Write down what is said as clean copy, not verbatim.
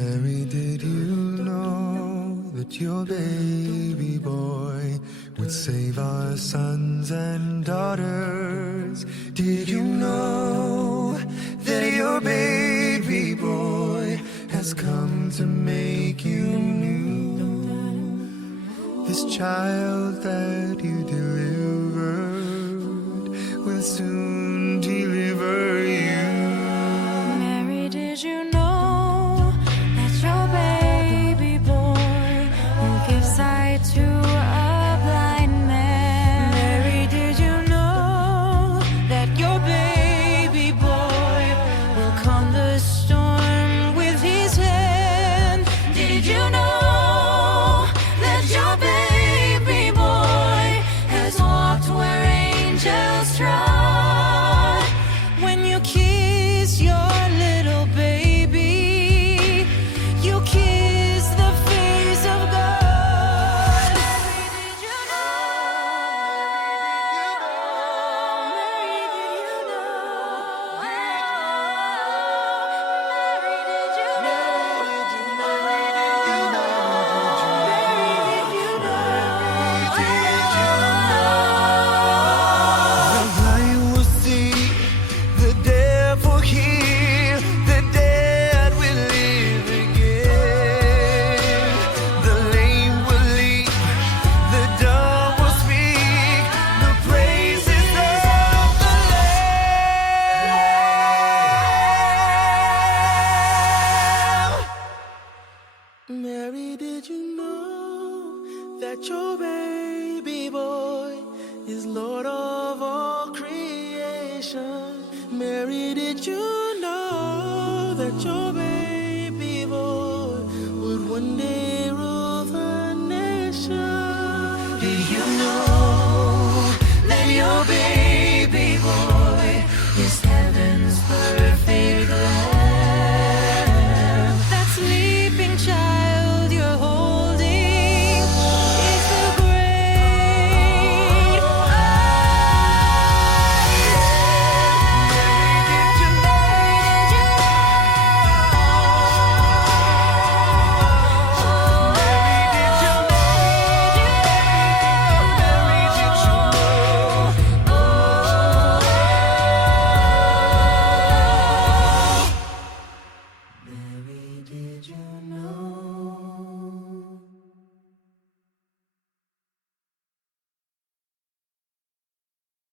Mary, did you know that your baby boy would save our sons and daughters? Did you know that your baby boy has come to make you new? This child that you delivered will soon deliver you. Mary, did you know that your baby boy will give sight to a blind man? Mary, did you know that your baby boy will calm the storm with his hand? Did you know that your baby boy has walked where angels trod? When you kiss your little baby, you kiss the face of God. Mary, did you know? Mary, did you know? Mary, did you know? The blind will see, the deaf will hear, the dead will live again. The lame will leap, the dumb will speak, the praises of the Lamb. Mary, did you know that your